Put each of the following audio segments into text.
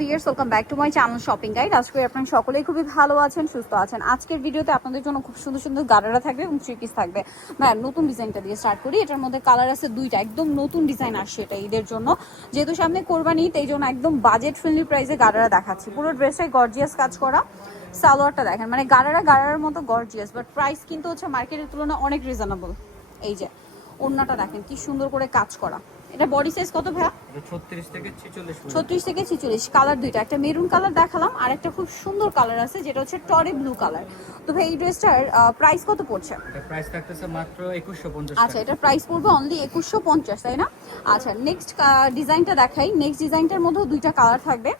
Viewers shopping সকলেই খুবই ভালো আছেন, সুস্থ আছেন। আজকের ভিডিওতে আপনাদের জন্য খুব সুন্দর সুন্দর থাকবে এবং থাকবে। নতুন ডিজাইনটা দিয়ে স্টার্ট করি। এটার মধ্যে কালার আছে দুইটা, একদম নতুন ডিজাইন আসছে এটা জন্য। যেহেতু সামনে কোরবানি তাই জন্য একদম বাজেট ফ্রেন্ডলি প্রাইসে গাড়ারা দেখাচ্ছি। পুরো ড্রেসটাই গর্জিয়াস কাজ করা। সালোয়ারটা দেখেন মানে গাড়ারা গাড়ার মতো গর্জিয়াস বাট প্রাইস কিন্তু হচ্ছে মার্কেটের তুলনায় অনেক রিজনেবল এই যে, ওড়নাটা দেখেন, কি সুন্দর করে কাজ করা। এটা বডি সাইজ কত ভাইয়া? 36 থেকে 46 পর্যন্ত। ছত্রিশ থেকে ছিচল্লিশ। কালার দুইটা। একটা মেরুন কালার দেখালাম আর একটা খুব সুন্দর কালার আছে যেটা হচ্ছে টরে ব্লু কালার তো ভাই এই ড্রেসটার প্রাইস কত পড়ছে? এটা প্রাইস থাকতেছে মাত্র 2150 আচ্ছা এটার প্রাইস পড়বে অনলি একুশশো পঞ্চাশ তাই না? আচ্ছা নেক্সট ডিজাইনটা দেখাই। নেক্সট ডিজাইনটার মধ্যেও দুইটা কালার থাকবে।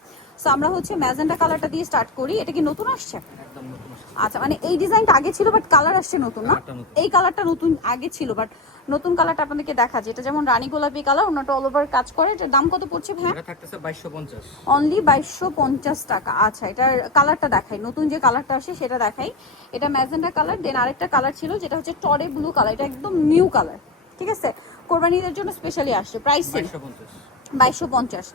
সো আমরা হচ্ছে ম্যাজেন্টা কালারটা দিয়ে স্টার্ট করি। এটা কি নতুন আসছে? একদম নতুন আচ্ছা মানে এই ডিজাইনটা আগে ছিল বাট কালার আসছে নতুন না? এই কালারটা নতুন আগে ছিল বাট নতুন কালারটা আপনাদেরকে দেখা যেটা যেমন রানী গোলাপি কালার ওনাটা অল ওভার কাজ করে। এটার দাম কত পড়ছে ভাই এটা থাকতেছে 2250 অনলি বাইশশো পঞ্চাশ টাকা। আচ্ছা এটার কালারটা দেখাই। নতুন যে কালারটা আসে সেটা দেখাই। এটা ম্যাজেন্টা কালার দেন আরেকটা কালার ছিল যেটা হচ্ছে টরে ব্লু কালার। এটা একদম নিউ কালার। ঠিক আছে? কোরবানিদের জন্য স্পেশালি আসছে। প্রাইস 2250 বাইশশো পঞ্চাশ।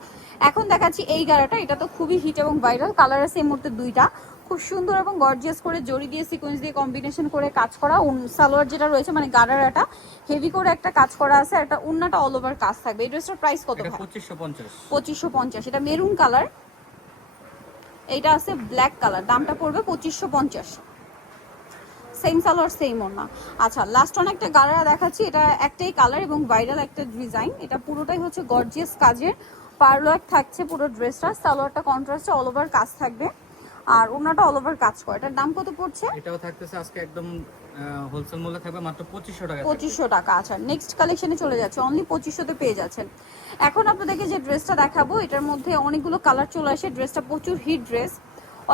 এখন দেখাচ্ছি এই গাড়াটা। এটা তো খুবই হিট এবং ভাইরাল কালার আছে এই মুহূর্তে দুইটা। খুব সুন্দর এবং গর্জিয়াস করে জড়ি দিয়ে সিকোয়েন্স দিয়ে কম্বিনেশন করে কাজ করা। উন- সালোয়ার যেটা রয়েছে মানে গাড়ারাটা হেভি করে একটা কাজ করা আছে একটা উন্নাটা অল ওভার কাজ থাকবে। এই ড্রেসটার প্রাইস কত এটা ভাই? 2550 পঁচিশশো পঞ্চাশ। এটা মেরুন কালার এইটা আছে ব্ল্যাক কালার দামটা পড়বে পঁচিশশো পঞ্চাশ। সেম সালোয়ার সেম ওনা আচ্ছা লাস্ট অন একটা গাড়া দেখাচ্ছি। এটা একটাই কালার এবং ভাইরাল একটা ডিজাইন এটা পুরোটাই হচ্ছে গর্জিয়াস কাজের। পারলোয়াক থাকছে পুরো ড্রেসটা সালোয়ারটা কন্ট্রাস্টে অল ওভার কাজ থাকবে। আর ওনাটা অল ওভার কাজ করে। এটার দাম কত পড়ছে? এটাও থাকতেছে আজকে একদম হোলসেল মূল্য থাকবে মাত্র 2500 টাকা থাকবে। পঁচিশশো টাকা আচ্ছা নেক্সট কালেকশনে চলে যাচ্ছে অনলি পঁচিশশোতে পেয়ে যাচ্ছেন। এখন আপনাদেরকে যে ড্রেসটা দেখাবো এটার মধ্যে অনেকগুলো কালার চলে আসে ড্রেসটা প্রচুর হিট ড্রেস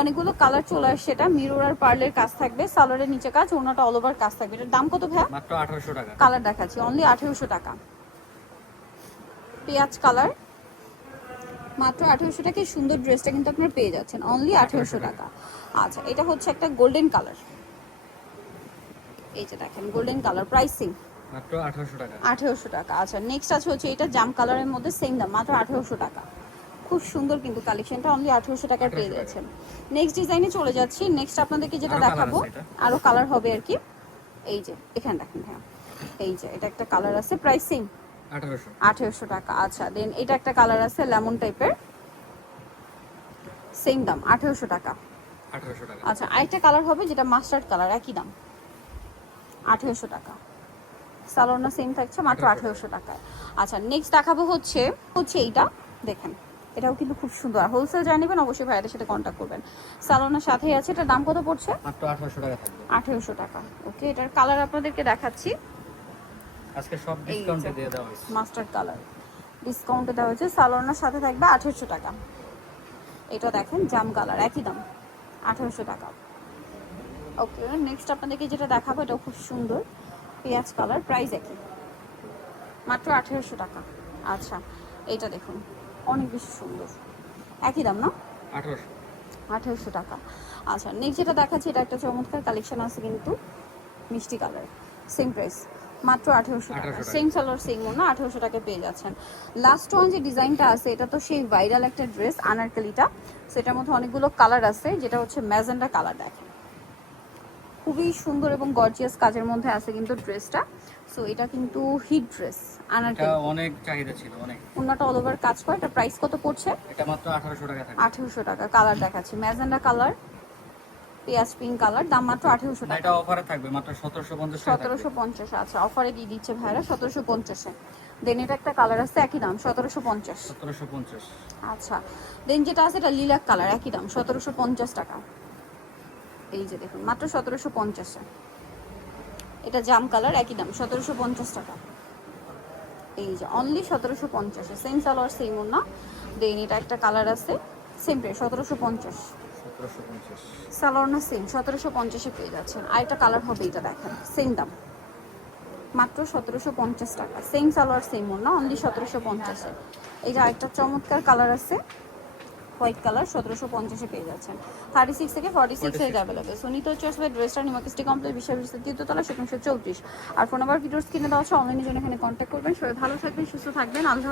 অনেকগুলো কালার চলে আসে এটা মিরর আর পার্লের কাজ থাকবে সালোয়ারের নিচে কাজ ওনাটা অল ওভার কাজ থাকবে। এটার দাম কত ভাইয়া? মাত্র 1800 টাকা। কালার দেখাচ্ছি অনলি আঠেরোশো টাকা। পেঁয়াজ কালার মাত্র আঠেরোশো টাকায় সুন্দর ড্রেসটা কিন্তু আপনারা পেয়ে যাচ্ছেন। অনলি আঠেরোশো টাকা। আচ্ছা এটা হচ্ছে একটা গোল্ডেন কালার এই যে দেখেন গোল্ডেন কালার প্রাইসিং মাত্র 1800 টাকা। আঠেরোশো টাকা। আচ্ছা নেক্সট আছে হচ্ছে এটা জাম কালারের মধ্যে সেম দাম মাত্র আঠেরোশো টাকা। খুব সুন্দর কিন্তু কালেকশনটা অনলি আঠেরোশো টাকায় পেয়ে যাচ্ছেন। নেক্সট ডিজাইনে চলে যাচ্ছি। নেক্সট আপনাদেরকে যেটা দেখাবো। আরও কালার হবে আর কি। এই যে এখানে দেখেন হ্যাঁ এই যে এটা একটা কালার আছে। প্রাইসিং 1800 আঠেরোশো। টাকা আচ্ছা দেন এটা একটা কালার আছে লেমন টাইপের সেম দাম আঠেরোশো টাকা। 1800 টাকা। আচ্ছা আরেকটা কালার হবে যেটা মাস্টার্ড কালার একই দাম। আঠেরোশো টাকা। সালোনা সেম থাকছে মাত্র 1800 আঠেরোশো টাকায়। আচ্ছা নেক্সট দেখাবো হচ্ছে হচ্ছে এইটা দেখেন। এটাও কিন্তু খুব সুন্দর। হোলসেল যা নেবেন অবশ্যই ভাইয়াদের সাথে কন্ট্যাক্ট করবেন। সালোনার সাথেই আছে এটার দাম কত পড়ছে? মাত্র 1800 টাকা থাকবে। আঠেরোশো টাকা। ওকে এটার কালার আপনাদেরকে দেখাচ্ছি। আজকে সব ডিসকাউন্টে দিয়ে দেওয়া হয়েছে। Mustard colour. ডিসকাউন্টে দেওয়া হয়েছে সালোনার সাথে থাকবে আঠেরোশো টাকা। এটা দেখেন জাম কালার একই দাম আঠেরোশো টাকা। ওকে নেক্সট আপনাদেরকে যেটা দেখাবো এটাও খুব সুন্দর। পেঁয়াজ কালার প্রাইস একই। মাত্র আঠেরোশো টাকা। আচ্ছা এইটা দেখুন অনেক বেশি সুন্দর। একই দাম না? 1800 আঠেরোশো টাকা। আচ্ছা নেক্সট যেটা দেখাচ্ছি এটা একটা চমৎকার কালেকশন আছে কিন্তু মিষ্টি কালার সেম প্রাইস মাত্র আঠেরোশো টাকা। 1800 টাকা। সেম সালোয়ার সেম না আঠেরোশো টাকা পেয়ে যাচ্ছেন। লাস্ট ওয়ান যে ডিজাইনটা আছে এটা তো সেই ভাইরাল একটা ড্রেস আনারকালিটা। সেটার মধ্যে অনেকগুলো কালার আছে যেটা হচ্ছে ম্যাজেন্ডা কালার দেখেন। খুবই সুন্দর এবং গর্জিয়াস কাজের মধ্যে আছে কিন্তু ড্রেসটা সো এটা কিন্তু হিট ড্রেস আনারকালি। অনেক চাহিদা ছিল অনেক। অন্যটা অল ওভার কাজ করে এটা প্রাইস কত পড়ছে? এটা মাত্র 1800 টাকা থাকবে আঠেরোশো টাকা কালার দেখাচ্ছি। ম্যাজেন্ডা কালার পেঁয়াজ পিঙ্ক কালার দাম মাত্র আঠেরোশো টাকা। এটা অফারে থাকবে মাত্র 1750 টাকা সতেরোশো পঞ্চাশ আচ্ছা অফারে দিয়ে দিচ্ছে ভাইরা সতেরোশো পঞ্চাশে। দেন এটা একটা কালার আছে একই দাম সতেরোশো পঞ্চাশ। 1750 আচ্ছা দেন যেটা আছে এটা লিলাক কালার একই দাম সতেরোশো পঞ্চাশ টাকা। এই যে দেখুন মাত্র সতেরোশো পঞ্চাশে। এটা জাম কালার একই দাম সতেরোশো পঞ্চাশ টাকা। এই যে অনলি সতেরোশো পঞ্চাশে সেম সালোয়ার সেম না দেন এটা একটা কালার আছে সেম প্রাইস সতেরোশো পঞ্চাশ। 1750 সালোয়ার না সেম সতেরোশো পঞ্চাশে পেয়ে যাচ্ছেন। আর একটা কালার হবে এটা দেখেন সেম দাম। মাত্র সতেরোশো পঞ্চাশ টাকা। সেম সালোয়ার সেম না অনলি সতেরোশো পঞ্চাশে। এই যে আরেকটা চমৎকার কালার আছে হোয়াইট কালার সতেরোশো পঞ্চাশে পেয়ে যাচ্ছেন। থার্টি সিক্স থেকে ফর্টি সিক্স এজ অ্যাভেলেবেল সোনিত চয়েস বাই ড্রেসটা নিমাকিস্টি কমপ্লেক্স বিশ্বের তৃতীয়তলা শতাংশ চৌত্রিশ আর ফোন নাম্বার ভিডিওস কিনে দেওয়া আছে অনলাইনের জন্য এখানে কন্ট্যাক্ট করবেন। সবাই ভালো থাকবেন সুস্থ থাকবেন। আল্লাহ